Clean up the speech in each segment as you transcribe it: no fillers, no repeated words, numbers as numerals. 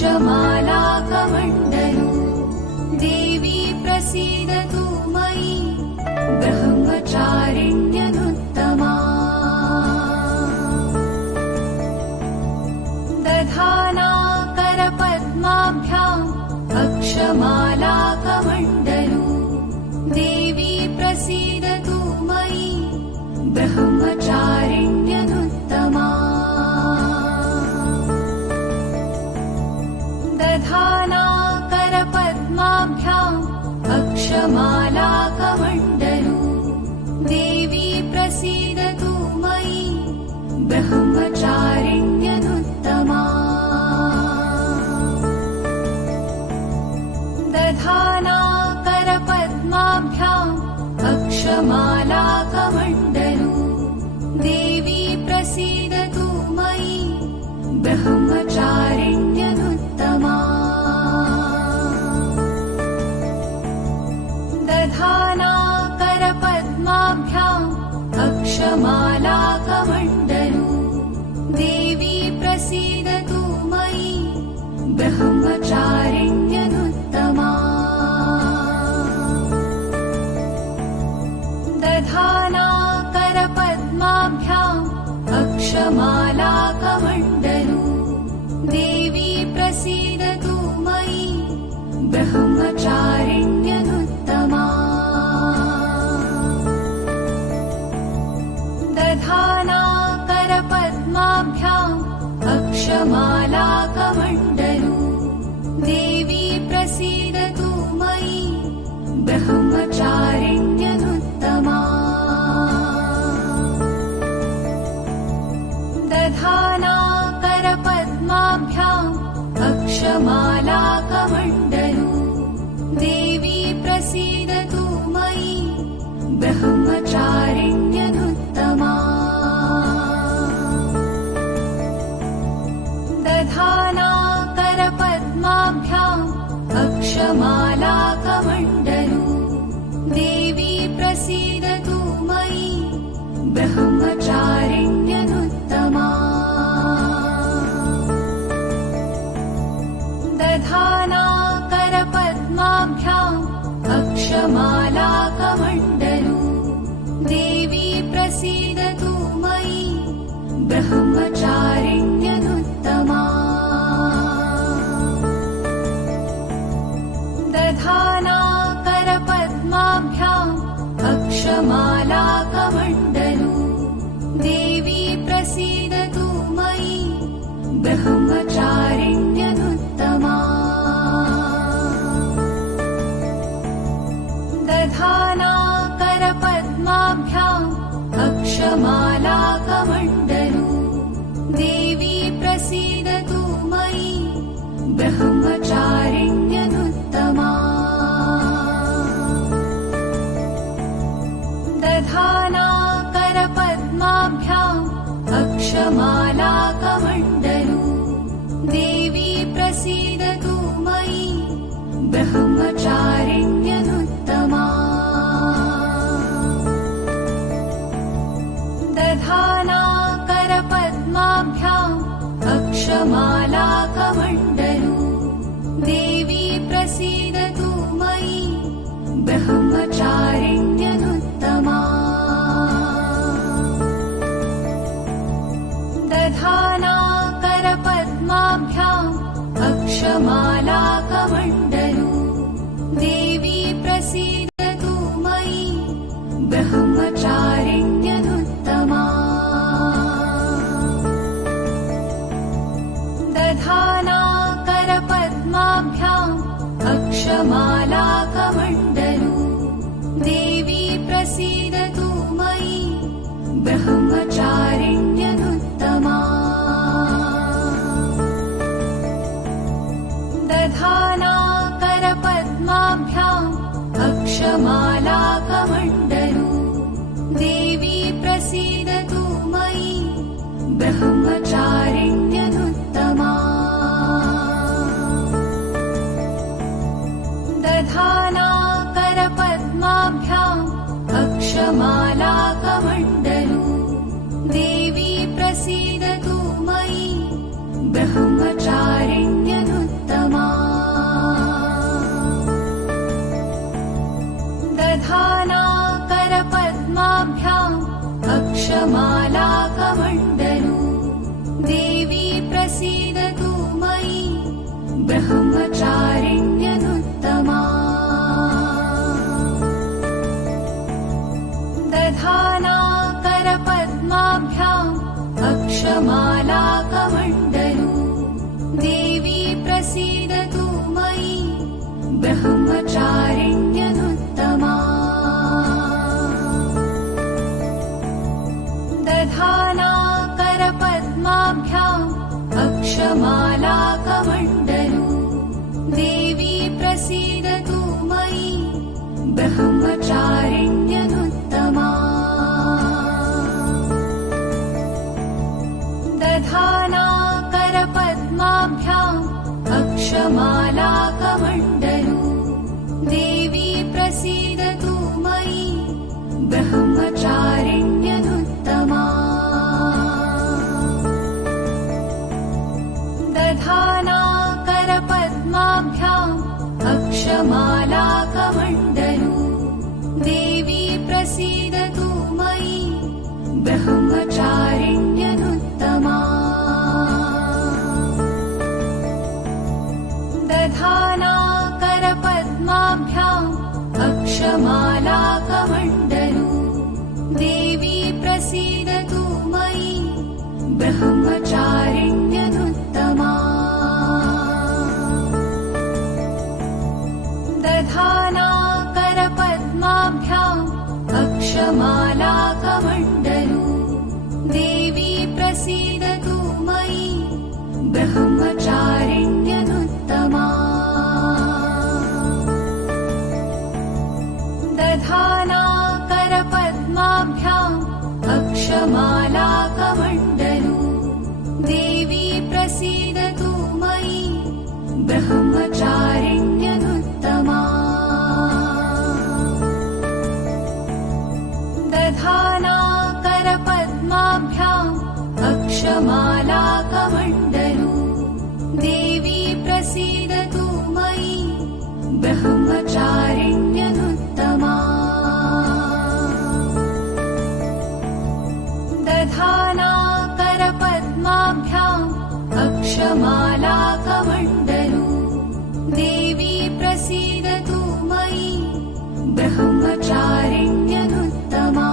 अक्षमालाकमण्डलू देवी प्रसीदतु मयि ब्रह्मचारिण्यनुत्तमा दधाना करपद्माभ्याम् अक्षमालाकमण्डलू देवी प्रसीदतु मयि ब्रह्मचारिण्यनुत्तमा दधाना करपद्माभ्याम् अक्षमालाकमण्डलू देवी प्रसीदतु मयि ब्रह्मचारिण्यनुत्तमा दधाना करपद्माभ्याम् अक्षमालाकमण्डलू देवी प्रसीदतु मयि ब्रह्मचारिण्यनुत्तमा दधाना करपद्माभ्याम् अक्षमालाकमण्डलू देवी प्रसीदतु मयि ब्रह्मचारिण्यनुत्तमा दधाना करपद्माभ्याम् अक्षमालाकमण्डलू देवी प्रसीदतु मयि ब्रह्मचारिण्यनुत्तमा दधाना करपद्माभ्याम् अक्षमालाकमण्डलू देवी प्रसीदतु मयि ब्रह्मचारिण्यनुत्तमा दधाना करपद्माभ्याम् अक्षमालाकमण्डलू देवी प्रसीदतु मयि ब्रह्मचारिण्यनुत्तमा दधाना करपद्माभ्याम् अक्षमालाकमण्डलू देवी प्रसीदतु मयि ब्रह्मचारिण्यनुत्तमा दधाना करपद्माभ्याम् अक्षमालाकमण्डलू देवी प्रसीदतु मयि ब्रह्मचारिण्यनुत्तमा दधाना करपद्माभ्याम् अक्षमालाकमण्डलू देवी प्रसीदतु मयि ब्रह्मचारिण्यनुत्तमा दधाना करपद्माभ्याम् अक्षमालाकमण्डलू देवी प्रसीदतु मयि ब्रह्मचारिण्यनुत्तमा दधाना करपद्माभ्याम् अक्षमालाकमण्डलू देवी प्रसीदतु मयि ब्रह्मचारिण्यनुत्तमा दधाना करपद्माभ्याम् अक्षमालाकमण्डलू देवी प्रसीदतु मयि ब्रह्मचारिण्यनुत्तमा दधाना करपद्माभ्याम् अक्षमालाकमण्डलू देवी प्रसीदतु मयि ब्रह्मचारिण्यनुत्तमा दधाना करपद्माभ्याम् अक्षमालाकमण्डलू देवी प्रसीदतु मयि ब्रह्मचारिण्यनुत्तमा दधाना करपद्माभ्याम् अक्षमालाकमण्डलू देवी प्रसीदतु मयि ब्रह्मचारिण्यनुत्तमा दधाना करपद्माभ्याम् अक्षमालाकमण्डलू देवी प्रसीदतु मयि ब्रह्मचारिण्यनुत्तमा दधाना करपद्माभ्याम् अक्षमालाकमण्डलू देवी प्रसीदतु मयि ब्रह्मचारिण्यनुत्तमा दधाना करपद्माभ्याम् अक्षमालाकमण्डलू देवी प्रसीदतु मयि ब्रह्मचारिण्यनुत्तमा दधाना करपद्माभ्याम् अक्षमालाकमण्डलू देवी प्रसीदतु मयि ब्रह्मचारिण्यनुत्तमा दधाना करपद्माभ्याम् अक्षमालाकमण्डलू देवी प्रसीदतु मयि ब्रह्मचारिण्यनुत्तमा दधाना करपद्माभ्याम् अक्षमालाकमण्डलू देवी प्रसीदतु मयि ब्रह्मचारिण्यनुत्तमा दधाना करपद्माभ्याम् अक्षमालाकमण्डलू देवी प्रसीदतु मयि ब्रह्मचारिण्यनुत्तमा दधाना करपद्माभ्याम् अक्षमालाकमण्डलू देवी प्रसीदतु मयि ब्रह्मचारिण्यनुत्तमा दधाना करपद्माभ्याम् अक्षमालाकमण्डलू देवी प्रसीदतु मयि ब्रह्मचारिण्यनुत्तमा दधाना करपद्माभ्याम् अक्षमालाकमण्डलू देवी प्रसीदतु मयि ब्रह्मचारिण्यनुत्तमा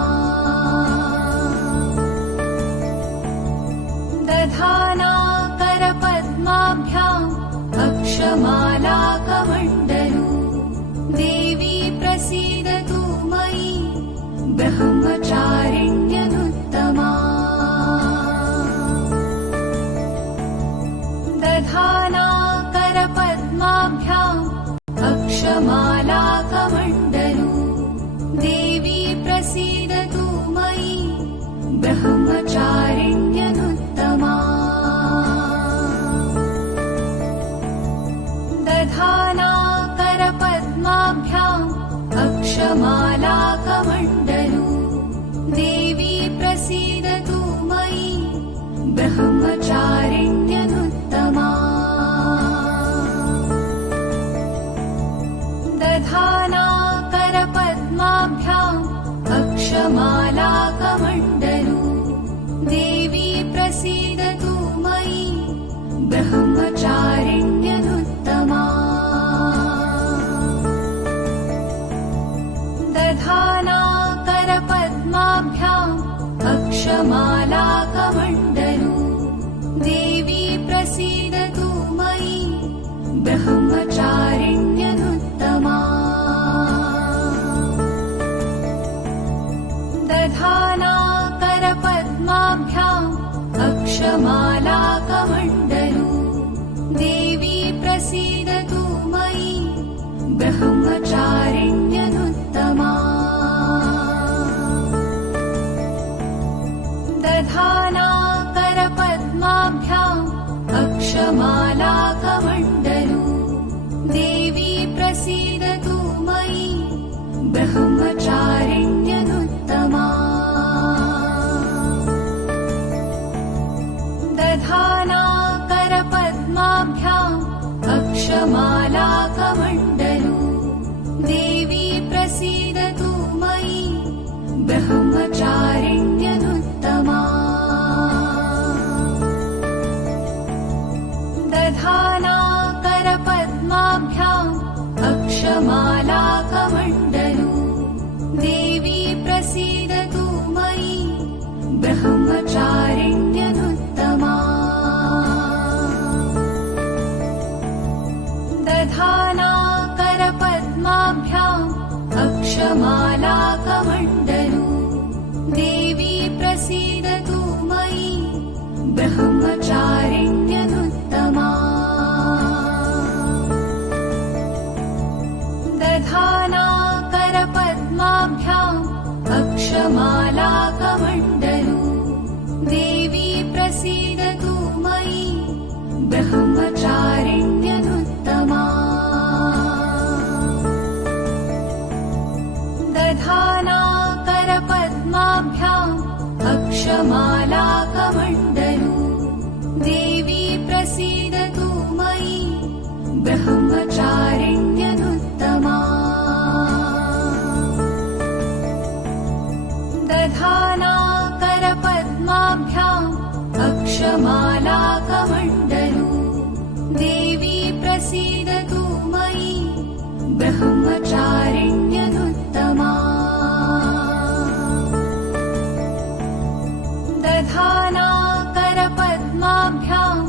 दधाना करपद्माभ्याम् अक्षमालाकमण्डलू देवी प्रसीदतु मयि ब्रह्मचारिण्यनुत्तमा दधाना करपद्माभ्याम् अक्षमालाकमण्डलू देवी प्रसीदतु मयि ब्रह्मचारिण्यनुत्तमा दधाना करपद्माभ्याम् अक्षमालाकमण्डलू देवी प्रसीदतु मयि ब्रह्मचारिण्यनुत्तमा दधाना करपद्माभ्याम् अक्षमालाकमण्डलू देवी प्रसीदतु मयि ब्रह्मचारिण्यनुत्तमा दधाना करपद्माभ्याम् अक्षमालाकमण्डलू देवी प्रसीदतु मयि ब्रह्मचारिण्यनुत्तमा दधाना करपद्माभ्याम् अक्षमालाकमण्डलू देवी प्रसीदतु मयि ब्रह्मचारिण्यनुत्तमा दधाना करपद्माभ्याम् अक्षमालाकमण्डलू देवी प्रसीदतु मयि ब्रह्मचारिण्यनुत्तमा दधाना करपद्माभ्याम् अक्षमालाकमण्डलू देवी प्रसीदतु मयि ब्रह्मचारिण्यनुत्तमा देवी प्रसीदतु मयि ब्रह्मचारिण्यनुत्तमा दधाना करपद्माभ्याम् अक्षमालाकमण्डलू देवी प्रसीदतु मयि ब्रह्मचारिण्यनुत्तमा दधाना करपद्माभ्याम् अक्षमालाकमण्डलू देवी प्रसीदतु मयि ब्रह्मचारिण्यनुत्तमा दधाना करपद्माभ्याम् अक्षमालाकमण्डलू देवी प्रसीदतु मयि ब्रह्मचारिण्यनुत्तमा दधाना करपद्माभ्याम्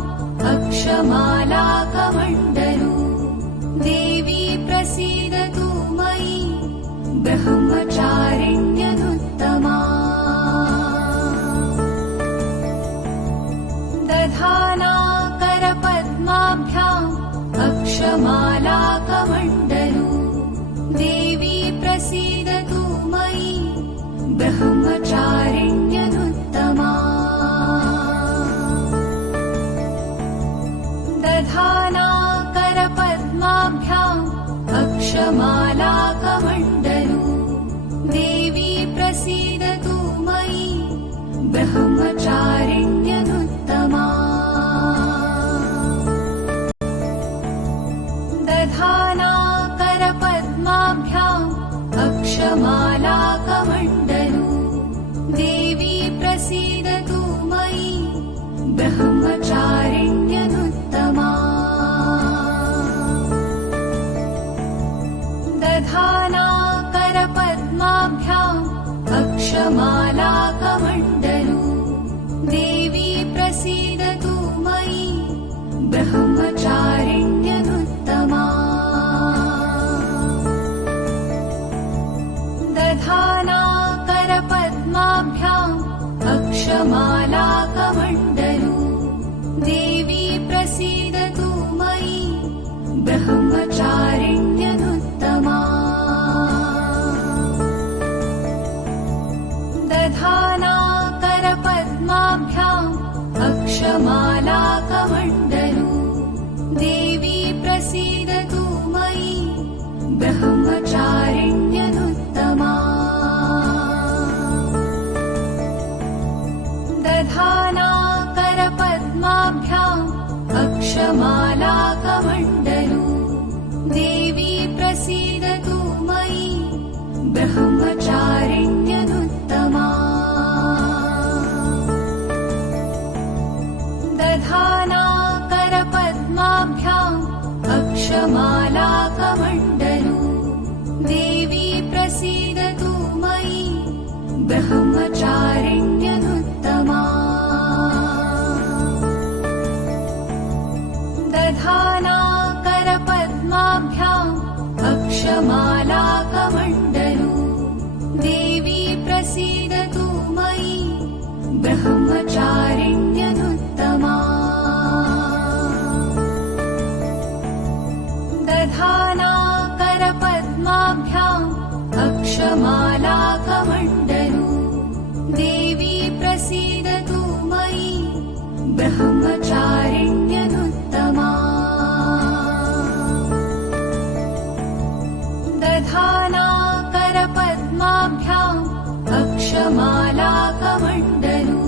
अक्षमालाकमण्डलू देवी प्रसीदतु मयि ब्रह्मचारिण्यनुत्तमा दधाना करपद्माभ्याम् अक्षमालाकमण्डलू देवी प्रसीदतु मयि ब्रह्मचारिण्यनुत्तमा दधाना करपद्माभ्याम् अक्षमालाकमण्डलू देवी प्रसीदतु मयि ब्रह्मचारिण्यनुत्तमा दधाना करपद्माभ्याम् अक्षमालाकमण्डलू देवी प्रसीदतु मयि ब्रह्मचारिण्यनुत्तमा दधाना करपद्माभ्याम् अक्षमालाकमण्डलू देवी प्रसीदतु मयि ब्रह्मचारिण्यनुत्तमा दधाना करपद्माभ्याम् अक्षमालाकमण्डलू देवी प्रसीदतु मयि ब्रह्मचारिण्यनुत्तमा दधाना करपद्माभ्याम् अक्षमालाकमण्डलू देवी प्रसीदतु मयि ब्रह्मचारिण्यनुत्तमा दधाना करपद्माभ्याम् अक्षमालाकमण्डलू देवी प्रसीदतु मयि ब्रह्मचारिण्यनुत्तमा दधाना करपद्माभ्याम् अक्षमालाकमण्डलू देवी प्रसीदतु मयि ब्रह्मचारिण्यनुत्तमा दधाना करपद्माभ्याम् अक्षमालाकमण्डलू देवी प्रसीदतु मयि ब्रह्मचारिण्यनुत्तमा दधाना करपद्माभ्याम् अक्षमालाकमण्डलू देवी प्रसीदतु मयि ब्रह्मचारिण्यनुत्तमा दधाना करपद्माभ्याम् अक्षमालाकमण्डलू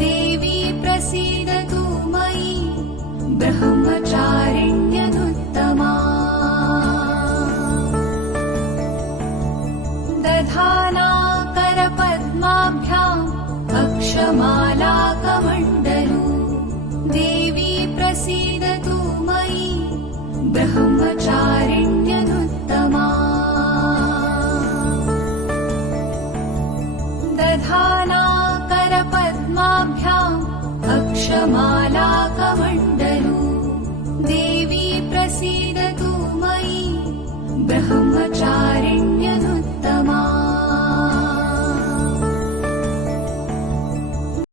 देवी प्रसीदतु मयि ब्रह्मचारिण्यनुत्तमा दधाना करपद्माभ्याम् अक्षमालाकमण्डलू देवी प्रसीदतु मयि ब्रह्मचारिण्यनुत्तमा